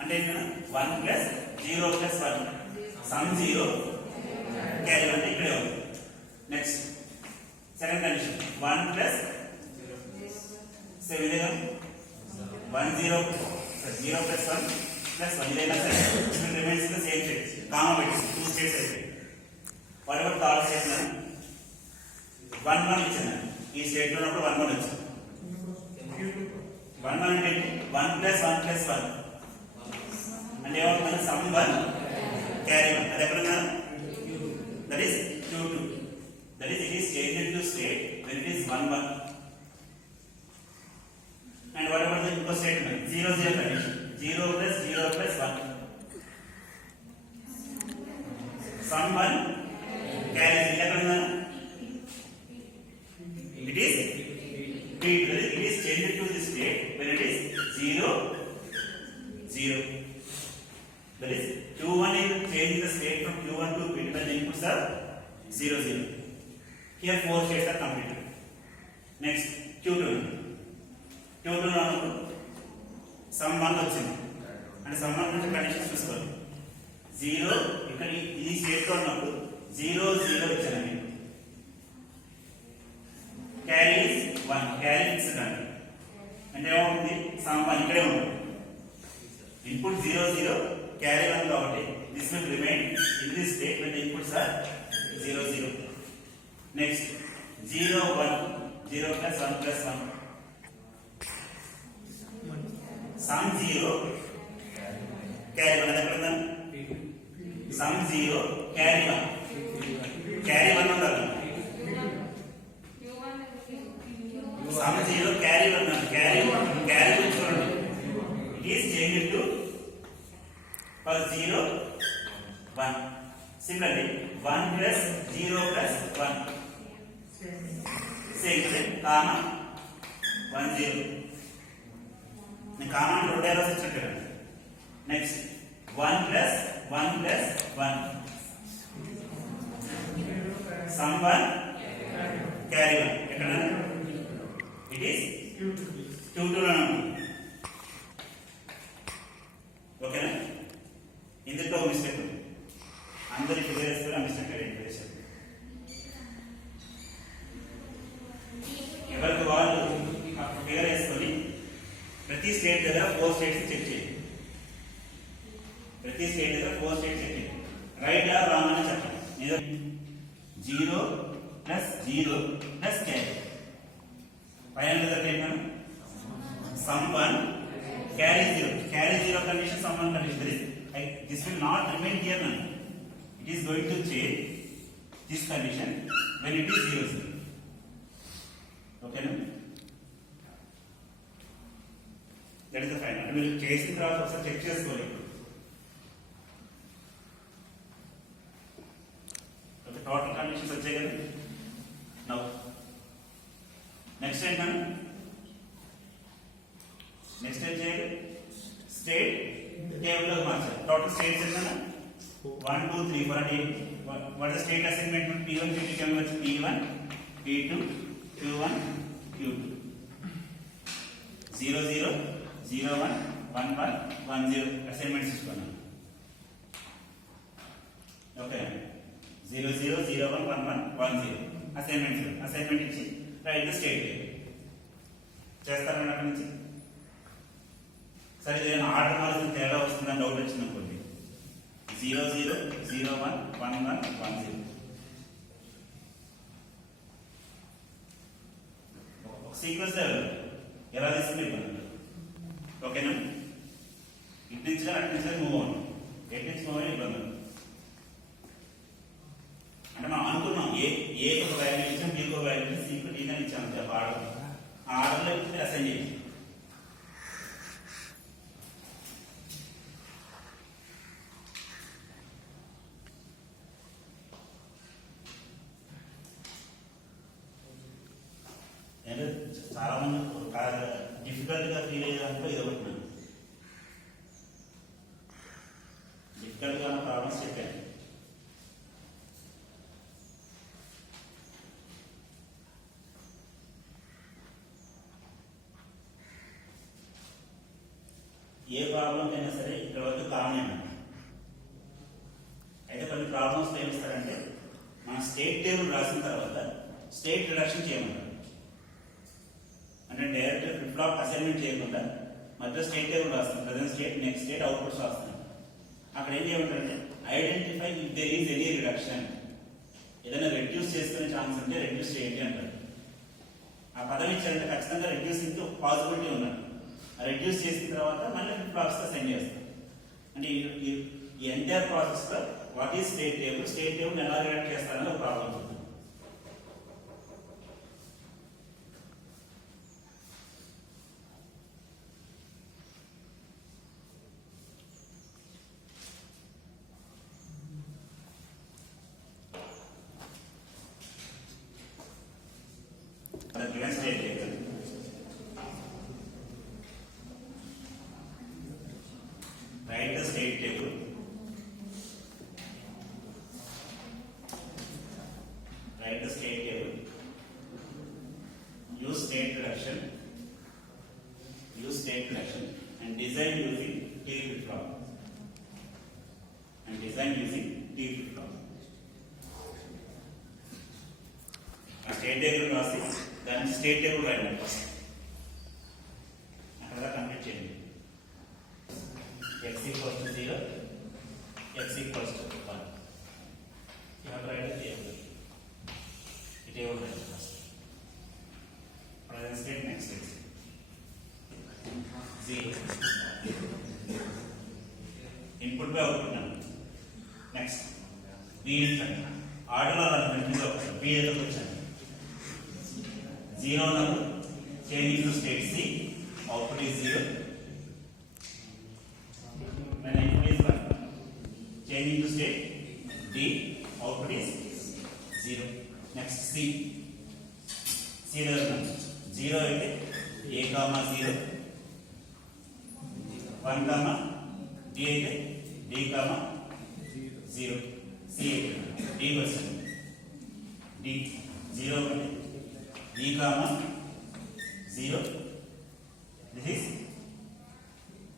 అంటే ఏంటంటే 1 ప్లస్ 0 ప్లస్ 1 సమ్ 0 క్యారీ అంటే ఇక్కడే ఉంది. నెక్స్ట్ సెకండ్ కండిషన్ 1 ప్లస్ 1 0 0 plus 1 plus 1 ఇదైనా సరే it will remains in the same state. Comma పెట్టి 2 స్టేట్స్ అయితే వాట్ ఎవర్ థర్డ్ స్టేట్ 1 1 ఇచ్చాను. ఈ స్టేట్ లో ఉన్నప్పుడు 1 1 వచ్చింది. 1 1 అంటే 1 plus 1 plus 1 అంటే ఏమవుతుంది? సమ్ 1 క్యారీ 1. అది ఎక్కడ ఉన్నారు? That is Q2. That is it is changed to state when it is 1 1. And what about the input statement? 0 0 condition. 0 plus 0 plus 1. Sum 1 carries it. It is P2. It is changed to the state when it is 0 0. That is Q1 is changing the state from Q1 to P2 when the inputs are 0 0. Here 4 states are completed. Next Q2. Q2 లో సమ్ 1 వచ్చింది అంటే సమ్ 1 నుంచి కండిషన్స్ చూసుకోవాలి. 0 ఇక్కడ ఈ స్టేట్ లో ఉన్నప్పుడు 0 0 ఇచ్చాను నేను. క్యారీ 1 క్యారీ ఫిక్స్డ్ అంటే ఏమవుతుంది? సమ్ 1 ఇక్కడే ఉంటుంది. ఇన్పుట్ 0 0 క్యారీ 1 కాబట్టి this will remain in this state when the inputs are 0 0. నెక్స్ట్ 0 1 0 plus 1 plus 1 సమ్ 0 క్యారీ 1 ఎక్కడ ఉందా? సమ్ 0 క్యారీ 1 క్యారీ 1 ఉండాలి. సమ్ 0 క్యారీ 1 క్యారీ చూడండి. It is changed to for 0 1. Similarly 1 plus 0 plus 1 same comma 1 0. నేను కామన్ 2 ఎరోస్ ఇచ్చాను. నెక్స్ట్ 1 ప్లస్ 1 ప్లస్ 1 సమ్ 1 క్యారీ 1 ఎక్కడ ఇట్ ఈస్ Q2 లో ఓకేనా. ఇందులో మిస్టేక్ ఉంది, అందరి ఫిగర్ వేసుకొని ఆ మిస్టేక్ ఐడెంటిఫై చేశారు. ఎవరికి వాళ్ళు ఫిగర్ వేసుకొని ప్రతి స్టేట్ దగ్గర 4 స్టేట్స్ చెక్ చేయండి. ప్రతి స్టేట్ దగ్గర 4 స్టేట్స్ చెక్ చేయండి. రైట్ ఆ రాంగ్ అని చెప్పండి. 0 + 0 + క్యారీ ఫైనల్ రిజల్ట్ ఏంటంటే సమ్ 1 carry 0. Carry 0 condition, sum 1 condition. This will not remain here now. It is going to change this condition when it is 0 0. Okay na? That is the final. అంటే మీరు చేసిన తర్వాత ఒకసారి చెక్ చేసుకోవాలి. ఓకే, టోటల్ కండిషన్స్ వచ్చాయి కదా. Now next ఏంటంటే నెక్స్ట్ ఏం చేయాలి, స్టేట్ టేబుల్ లో మార్చాలి. టోటల్ స్టేట్స్ ఎంత 1 2 3 4 అంటే what is state assignment P1 P2 can వచ్చి P1 P2 Q1 Q2 0 0 0 1 1 1 1 0 అసైన్మెంట్స్ ఇస్తున్నాను. ఓకే, 0 0 0 1 1 1 1 0 అసైన్మెంట్ ఇచ్చి రైట్ స్టేట్ చేస్తారని అక్కడి నుంచి. సరే, ఏదైనా ఆర్డర్ మాల్సిన తేడా వస్తుందని డౌట్ వచ్చిందనుకోండి, 0 0 0 1 1 1 1 0 ఒక సీక్వెన్స్ ఎలా తీసుకుంటే ఇబ్బంది. ఓకేనా, ఇటు నుంచి అటు నుంచి మూవ్ అవ్వండి, ఎటు నుంచి మూవ్ అయినా ఇబ్బంది. అంటే మనం అనుకున్నాం ఏ ఒక వాల్యూ ఇచ్చాం, బి ఒక వాల్యూ ఇచ్చాం, సి డి అని ఇచ్చాం. ఆర్డర్ ఆ ఆర్డర్లో అసైన్ చేయండి. చాలా మంది డిఫికల్ట్ గా ఫీల్ అయ్యే దాంట్లో ఇది ఒకటి. డిఫికల్ట్ గా ప్రాబ్లమ్స్ చెప్పాను. ఏ ప్రాబ్లం అయినా సరే ఇక్కడ వరకు కామన్. అయితే కొన్ని ప్రాబ్లమ్స్ ఏం ఇస్తారంటే మన స్టేట్ టేబుల్ రాసిన తర్వాత స్టేట్ రిడక్షన్ చేయమంటారు. అంటే డైరెక్ట్ ఫ్లిప్ ఫ్లాప్ అసైన్మెంట్ చేయకుండా మధ్య స్టేట్ టేబుల్ రాస్తాం, present state, next state, outputs రాస్తాం. అక్కడ ఏం చేయమంటారంటే identify if there is any reduction. ఏదైనా రెడ్యూస్ చేసుకునే ఛాన్స్ ఉంటే రెడ్యూస్ చేయండి అంటారు. ఆ పదం ఇచ్చారంటే ఖచ్చితంగా రెడ్యూసింగ్ ఒక పాసిబిలిటీ ఉన్నది. రెడ్యూస్ చేసిన తర్వాత మళ్ళీ ఫ్లిప్ ఫ్లాప్స్ తో సెండ్ చేస్తాం. అంటే ఈ ఎంటైర్ ప్రాసెస్ లో వాట్ ఈస్ స్టేట్ టేబుల్ ఎలా రియాక్ట్ చేస్తారని ఒక ప్రాబ్లం ఉంటుంది. given state table. Write the state table. Write the state table. Use state reduction. And design using T flip-flop. State table రాసి దాని స్టేట్ టేబుల్ రాయండి. ఫస్ట్ అక్కడ కంప్లీట్ చేయండి. x equals to 0, x equals to 1. You have to write the table. The table write first. Present state, next state. 0. Input by output number. Next. B is order or confused. B is the question. 0 number changing to state C, output is 0. When input is 1, changing to state D, output is 0. Next C number 0 అయితే A, 0, 1, D అయితే D, 0. C D question D 0 అంటే B comma 0. This is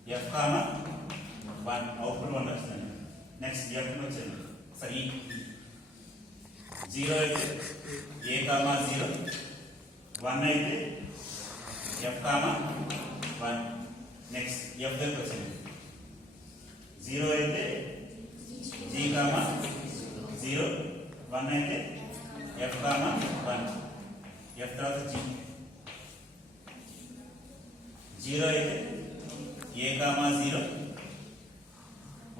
F comma 1. Output 1 వస్తుంది. Next F వచ్చింది. Sorry, 0 అయితే A comma 0, 1 అయితే F comma 1. Next F దగ్గరకు వచ్చింది. 0 అయితే G comma 0, 1 అయితే F comma 1. F తర్వాత G. 0 అయితే A comma 0,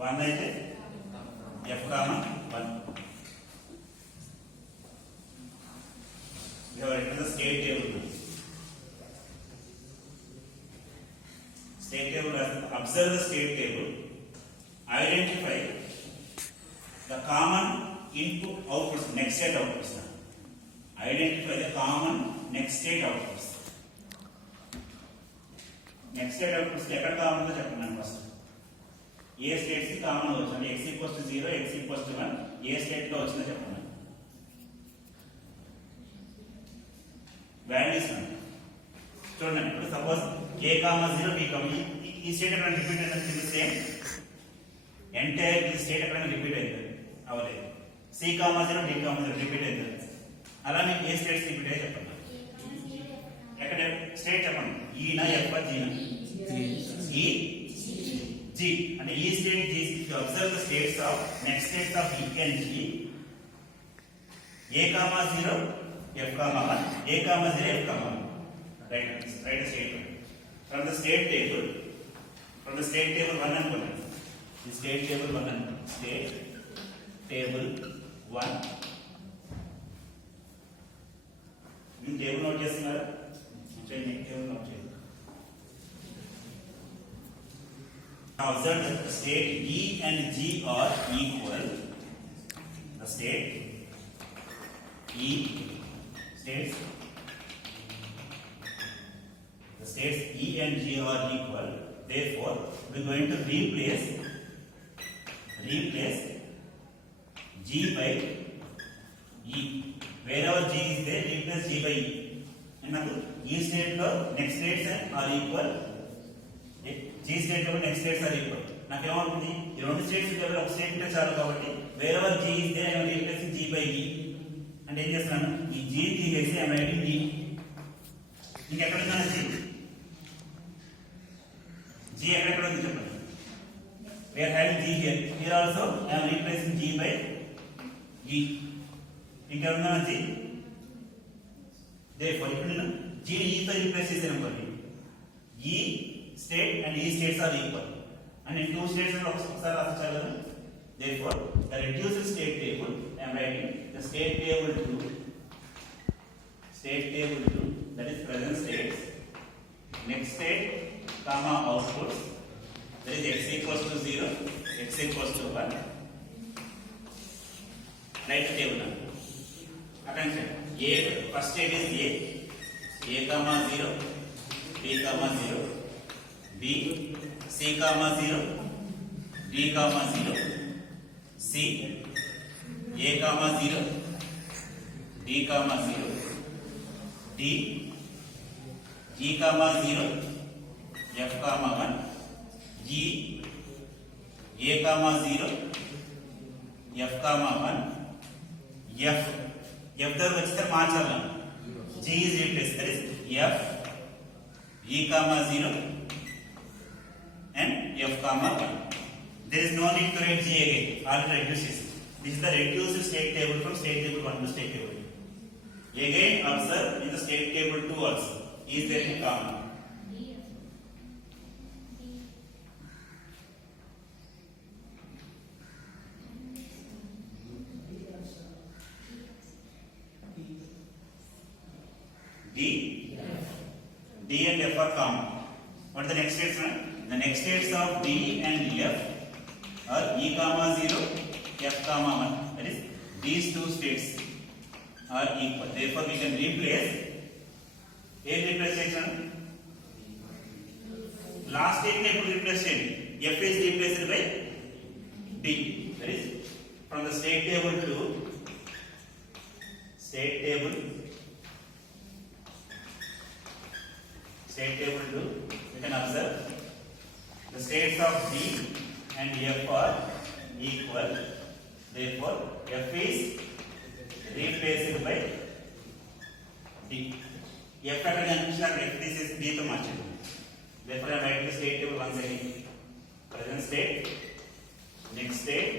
1 అయితే F comma 1. We have written the state table. State table. Observe the state table. Identify the common input outputs, next state outputs. Identify the common next state outputs. Next state outputs ఎక్కడ కామన్ ఉందో చెప్పండి ఫస్ట్. ఏ స్టేట్స్ కి కామన్ వచ్చింది? x equals to 0, x equals to 1 ఏ స్టేట్ లో వచ్చిందో చెప్పండి. వాల్యూస్ చూడండి. ఇప్పుడు suppose a comma 0, b comma ఈ స్టేట్ ఎక్కడ రిపీట్ అయింది? సేమ్ ఎంటైర్ ఈ స్టేట్ ఎక్కడ రిపీట్ అయింది? అవలేదు. c కామా 0, d కామా 0 రిపీట్ అయింది. అలానే ఏ స్టేట్స్ రిపీట్ అయ్యాయి చెప్పండి. ఎక్కడ స్టేట్ చెప్పండి. ఈ నా ఎఫ్ జీ నా ఈ జీ అంటే E state G. Observe the states of next states of E and G. a comma 0, f comma 1, a comma 0, f comma 1. Write a statement from the state table 1 and 1. The state table 1 and state table 1. You table note చేస్తున్నారా? చేయండి. table note చేయండి. Now observe the state E and G are equal. The state E states the states E and G are equal. Therefore, we are going to replace G by E. Wherever G is there, replace G by E. And E state lo next states are equal. G state lo next states are equal. నాకు ఏమవుతుంది? ఈ రెండు స్టేట్స్ దగ్గర ఒక స్టేట్ ఉంటే చాలు కాబట్టి wherever G is there, I am replacing G by E. అంటే ఏం చేస్తున్నాను? ఈ జీ తీసేసి ఐఎమ్ రైటింగ్ డి. ఇంకెక్కడ ఉందా జీ ఎక్కడెక్కడ ఉంది చెప్పండి. We are having G here. Here also I'm replacing G by E. ఇంకెక్కడ ఉందా జీ? దేర్ఫోర్ ఇప్పుడు నేను జీ ఈతో రీప్లేస్ చేశాను అనుకోండి. ఈ స్టేట్ అండ్ ఈ స్టేట్స్ ఆర్ ఈక్వల్. అండ్ నేను 2 స్టేట్స్ ఒకసారి రాస్తాను కదా. Therefore, the reduced state table, I am writing the state table 2, that is present states, next state, comma outputs, that is x equals to 0, x equals to 1. Write the table now. Attention, A, first state is A comma 0, B comma 0, B, C comma 0, D comma 0, C, A comma 0, D comma 0, D, E comma 0, F comma 1, E, A comma 0, F comma 1, F దగ్గర వచ్చితే మార్చాలి. G is replaced, that is F, E comma 0 and F comma 1. There is no need to write G again. Already reduces. This is the reduced state table from state table 1 to state table 2. Again, observe in the state table 2 also. Is there any common? D and F are common. What is the next states? The next states of D and F are E comma 0, F comma 1. That is, these two states are equal. Therefore, we can replace A representation. Last statement replacement. F is replaced by D. That is, from the state table to state table state table 2, you can observe the states of D and F are equal. Therefore, F is replaced by D. F at F this is D to match. Therefore, I write the state table once again. Present state, next state,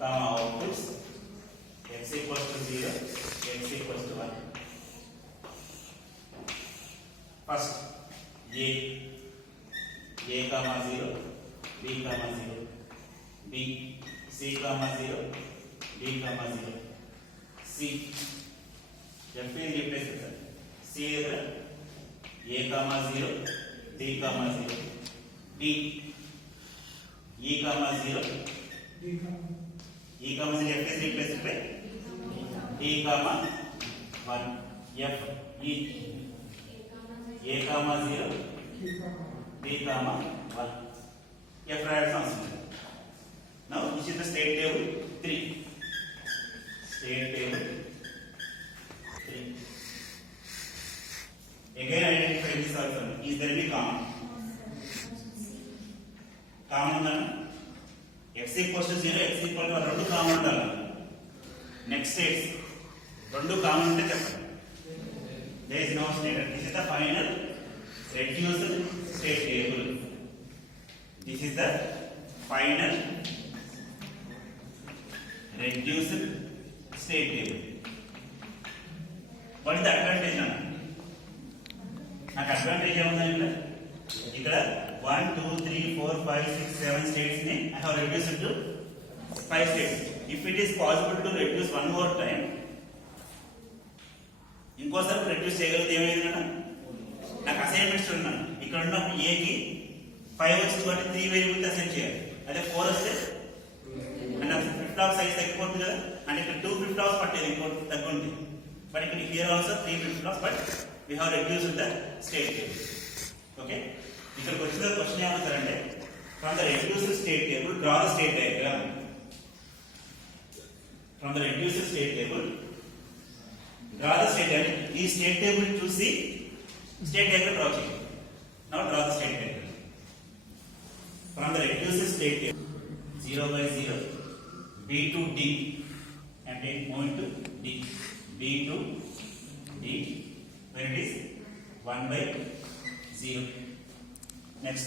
comma outputs, x equals to 0, x equals to 1. First, A comma 0, B comma 0, B, C comma 0, D comma 0, C, F is replaced. C is A comma 0, D comma 0, D, E comma 0, E comma 0, F is replaced by D comma 1, F, E, A comma 0, B comma 1, F right answer. Now this is the state table 3. State table 3. Again identify this also. Is there any common? Common one. X equals to 0, X equal to 2 common ఉండాలి. Next states 2 common ఉంటే చెప్పండి. There is no state. This is the final reduced state table. This is the final reduced state table. What is the advantage now? నాకు అడ్వాంటేజ్ ఏముందంటే ఇక్కడ 1 2 3 4 5 6 7 స్టేట్స్ ని I have reduced to 5 states. If it is possible to reduce one more time, ఇంకోసారి రెడ్యూస్ చేయగలిగితే ఏమైంది కదా, నాకు అసైన్మెంట్స్ ఉన్నాను. ఇక్కడ ఉన్నప్పుడు ఏకి 5 వచ్చింది కాబట్టి 3 వేరియబుల్స్ అసైన్ చేయాలి. అదే 4 వస్తే అంటే ఫిఫ్త్ ఆఫ్ సైజ్ తగ్గిపోతుంది కదా, అంటే ఇక్కడ 2 ఫిఫ్త్ ఆఫ్ పట్టేది, ఇంకోటి తగ్గుంది. బట్ ఇక్కడ here also 3 fifth of, but we have reduced the state table. Okay, ఇక్కడికి వచ్చిన క్వశ్చన్ ఏమంటారంటే from the reduced state table draw the state diagram. From the reduced state table draw the state diagram. ఈ state table చూసి state diagram draw చేయండి. Now draw the state diagram. From the reduced state table 0 by 0, B to D, and then move to D, B to D, when it is 1 by 0. Next,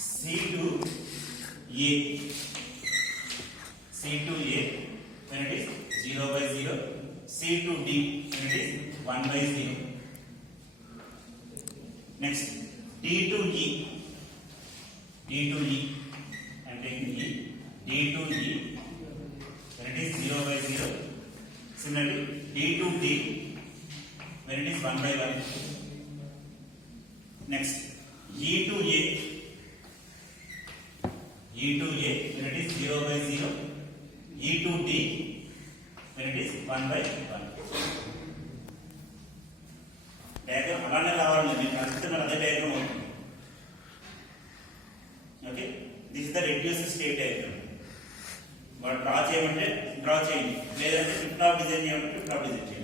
C to A, C to A, when it is 0 by 0. C to D, when it is 1 by 0. Next, D to E, D to E, and taking E, D to E, when it is 0 by 0. Similarly, D to D, when it is 1 by 1. Next, E to A, E to A, when it is 0 by 0. E to D, when it is 1 by 1. Diagram అలానే రావాలి, మీరు కన్సిడర్ అదే డయాగ్రామ్ అవుతుంది. Okay, this is the reduced state diagram. వాడు డ్రా చేయమంటే డ్రా చేయండి, లేదంటే flip flop design చేయమంటే ఫ్లిప్ ఫ్లాప్ డిజైన్ చేయండి.